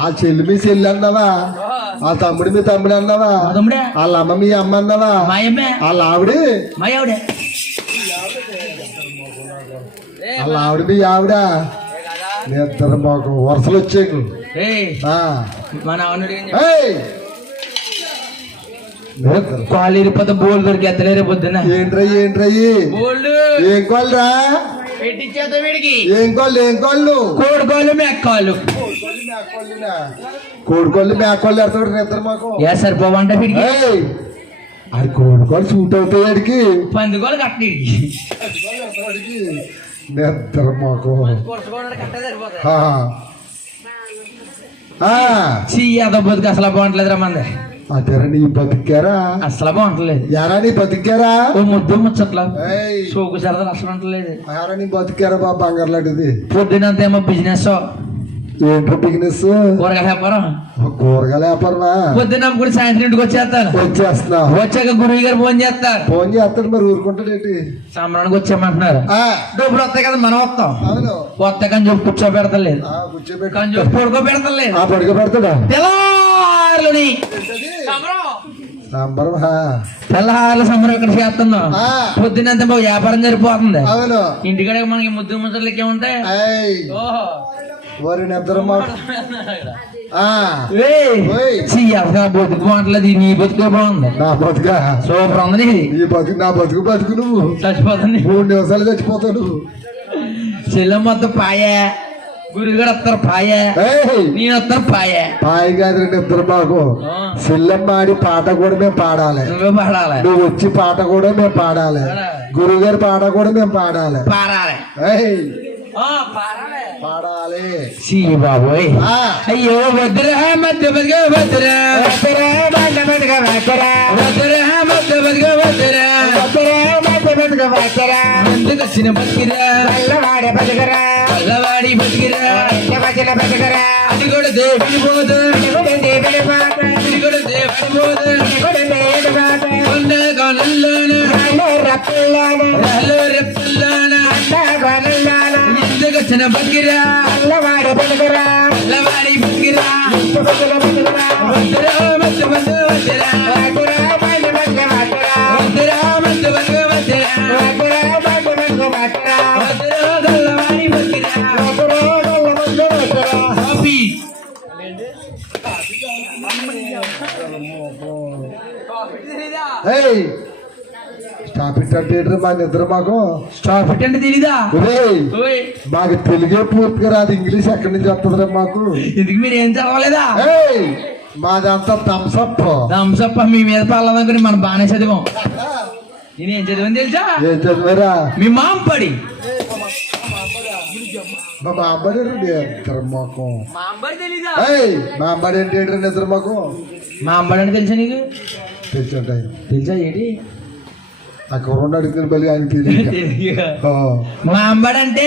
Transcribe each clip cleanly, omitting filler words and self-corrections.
ఆ చెల్లి మీ చెల్లి అన్నావా, ఆ తమ్ముడు మీ తమ్ముడు అన్నావా, వాళ్ళ అమ్మ మీ అమ్మ అన్నావా, వాళ్ళ ఆవిడే వాళ్ళ ఆవిడ మీ ఆవిడ నిద్ర మాకు వరుసలు వచ్చేకు కాలేరిపోతే బోల్ దొరికి ఎత్తలేరే పొద్దున్న. ఏంట్రయ్యి ఏం కాళ్ళరా, ఏం కాళ్ళు కోడికోళ్ళు మేకాళ్ళు ఎడతాడు నిద్ర మాకు సరిపోవంట అది కోడికోళ్ళు సూట్ అవుతాయి అడికి, పందుకోళ్ళు కట్టి నిద్ర మాకు అదో బతుకు అసలు బాగుంటలేదురా మంది. అదేరా నీ బతికారా, అసలు బాగుంటలేదు. యారా నీ బతికారా, ఓ ముద్దు ముచ్చట్లా సోకు సరదా అసలు ఉంటలేదు. యారా నీ బతికారా బా బంగారు లాంటిది. పొద్దునంత ఏమో బిజినెస్, ఏంటో బిజినెస్, కూరగాయల వ్యాపారం. కూరగాయల వ్యాపారమా? పొద్దున్న కూడా సాయంత్రం ఇంటికి వచ్చేస్తున్నా. వచ్చాక గురువు గారు ఫోన్ చేస్తాడు. మరి ఊరుకుంటాడేంటి, సంబరానికి వచ్చామంటున్నారు. డబ్బులు వస్తాయి కదా మనం వస్తాం. వస్తాయి కానీ చెప్పి కూర్చోబెడతలేదు, కానీ చెప్పి పడుకోబెడతలేదు. పడుకోబెడతాడా తెల్లారుని తెల్లహారులు సంబరం ఇక్కడ చేస్తున్నాం. పొద్దున్నంత వ్యాపారం సరిపోతుంది. ఇంటికాడ మనకి ముద్దు ముచ్చట్లకి ఏముంటాయి. బతుకు బాగుంటలేదు, నీ బతుకు బాగుంది. నా బతుక సూపర్ ఉంది. నా బతుకు నువ్వు చచ్చిపోతుంది. 3 నిమిషాలు చచ్చిపోతావు నువ్వు. చెల్లె మొత్తం పాయే, గురుగారు వస్తారు పాయే, నేను వస్తారు పాయే. పాయ కాదు నిద్ర మాకు. చెల్లెమ్మ ఆడి పాట కూడా మేము పాడాలి, నువ్వే పాడాలి. నువ్వు వచ్చి పాట కూడా మేము పాడాలి, గురుగారి పాట కూడా మేము పాడాలి. పాడాలి సి బాబోయ్. అయ్యో వద్దురా మధ్య బతిగా వద్దురా, ఎందుకు వచ్చిన బతికిరా, అల్లవాడి బతికిరా, అది కూడా దేవుడి పోదు, అది కూడా దేవుడి పోదు. ఎందుకు వచ్చిన బతికిరా, అల్లవాడి బతికిరా, వద్దురా మధ్య బతిగా వద్దురా, స్టాప్ ఇట్ అంటే మా నిద్ర మాకు. స్టాప్ ఇట్ అంటే తెలీదా? మాకు తెలుగే పూర్తిగా రాదు, ఇంగ్లీష్ ఎక్కడి నుంచి వస్తుందిరా మాకు. ఇందుకు మీరు ఏం చదవలేదా? మాదంతా థమ్సప్ మీ మీద పర్లేదనుకుని మనం బాగానే చదివాం. నేనేం చదివాను తెలుసా? ఏం చదివారా? మీ మాంపడి. మా మాంబడి నిద్ర మాకు. తెలీదా? మాంబడి అంటే నిద్ర మాకు. మాంబడి అంటే తెలుసా నీకు? తెలుసా ఏంటి? ఆ కుర్రోడు అడిగితే బలి ఆయన తెలియదు. మా అంబడి అంటే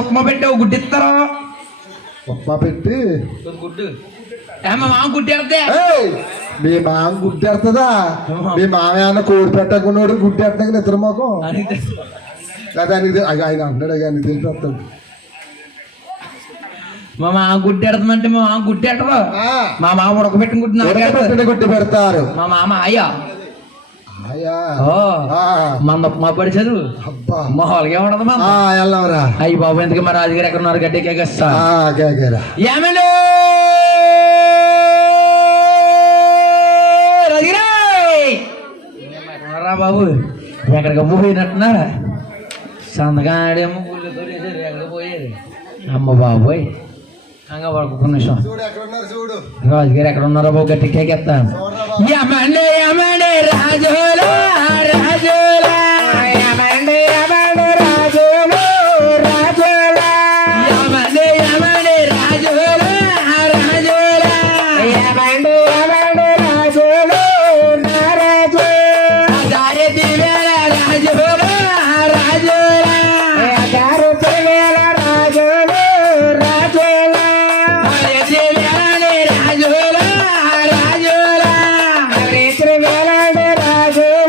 ఉప్మా పెట్టి ఒక గుడ్డు ఇస్తారు. ఉప్మా పెట్టి గుడ్డు మా మామ గుడ్డేస్తే మీ మామ గుడ్డేస్తుందా? మీ మామ ఏమన్నా కోడి పెట్టకున్నాడు గుడ్డేస్తాక నిద్ర మాకు కదా. ఆయన అంటున్నాడు కానీ తెలిసి మా మామ గుడ్డెడతామంటే మా మామ గుడ్డెట్టరు. మా మామ ఉడకబెట్టుకుంటున్నా గుడ్డి పెడతారు. మా మామ అయ్యా మన ఉప్మా పడి చదువు మొహాలకి ఏముండదు మా. అయ్యి బాబు ఎందుకు మా రాజుగారు ఎక్కడ ఉన్నారు? గడ్డి కేకేస్తా ఏమండి రాజుగారా బాబు ఎక్కడికి పోయినట్టున్నారా? సందగాడేమో గుళ్ళు తోలేసారు, ఎక్కడికి పోయేది. అమ్మ బాబోయ్ హంగా పడుకు నిమిషం. రాజుగారు ఎక్కడ ఉన్నారో బాబు గట్టి కేకేస్తాను. యమండి యమండి రాజులా రాజులా, యమండి యమండి రాజులు రాజులా, యమండి యమండి రాజులా రాజులా, యమండి యమండి రాజులు నారాజు, దారి దివేల రాజులా రాజులా, దారి దివేల రాజులు రాజులా, దారి దివేల రాజులా రాజులా, రాజులు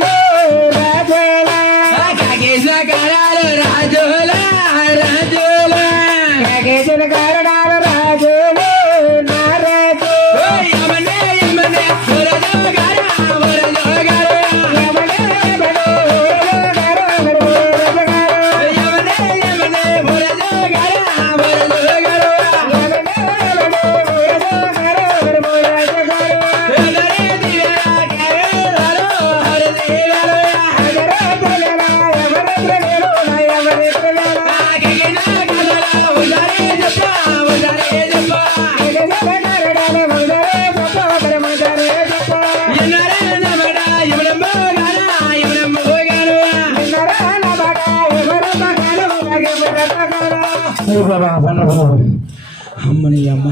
అమ్మని అమ్మ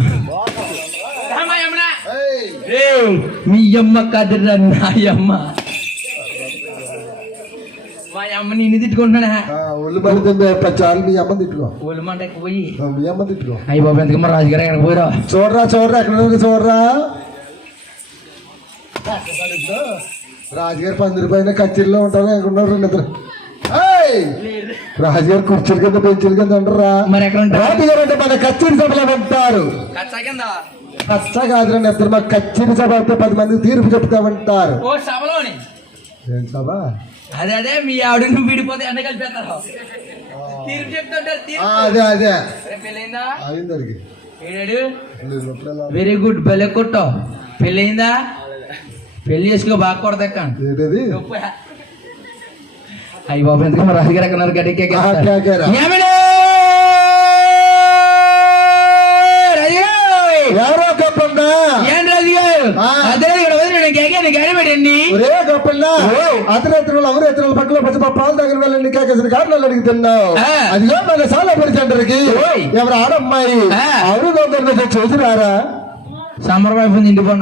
మీ అమ్మ కదరా నాయమ్మ మా అమ్మ నిన్ను తిట్టుకుంటున్నా ఒళ్ళు పడుతుంది చాలు మీ అమ్మ తిట్టుకో ఒళ్ళు మంట పోయి మీ అమ్మ తిట్టుకో అయ్యి బాబు ఎందుకు మరి రాజుగారు ఎక్కడ పోయిరా చూడరా ఎక్కడ చూడరా రాజుగారు 10 రూపాయల కచ్చిల్లో ఉంటారు ఎక్కడున్నారు నిద్ర రాజుగారు కుర్చీల కింద బెంచీల కింద ఉండరా మరి ఎక్కడ ఉంటారు రాజుగారు అంటే మన కచ్చిరి సభలో ఉంటారు కచ్చ కాదు నిద్ర మాకు కచ్చిరి సభ అంటే 10 మందికి తీర్పు చెప్తామంటారు ఏం సభ అదే మీ ఆవిడ నువ్వు విడిపోతే అన్న కలిపేస్తారు తీర్పు చెప్తుంటారు అదే పెళ్ళైందా అయింది వెరీ గుడ్ బెల్లె కొట్టో పెళ్ళయిందా పెళ్లి చేసుకో బాగా కొడదక్క ఏంటది అయ్యి బాబు ఎందుకు మరి రాజుగారు ఎక్కడున్నారు గడ్డికే ఎవరో గొప్పండా ఏం రాజుగారు అదే పెట్టండి ఒరే గొప్పండా అతనేతరులు అవరేతరుల పక్కన పచ్చి పాలు దగ్గర వెళ్ళండి కేకేసిన కారణాలు అడిగి తిన్నావు అదిగో మన సాలపడి సెంటర్కి ఎవరు ఆడమ్మాయి అవును చూసిరారా సమ్మర్ వైపు నిండిపోయినా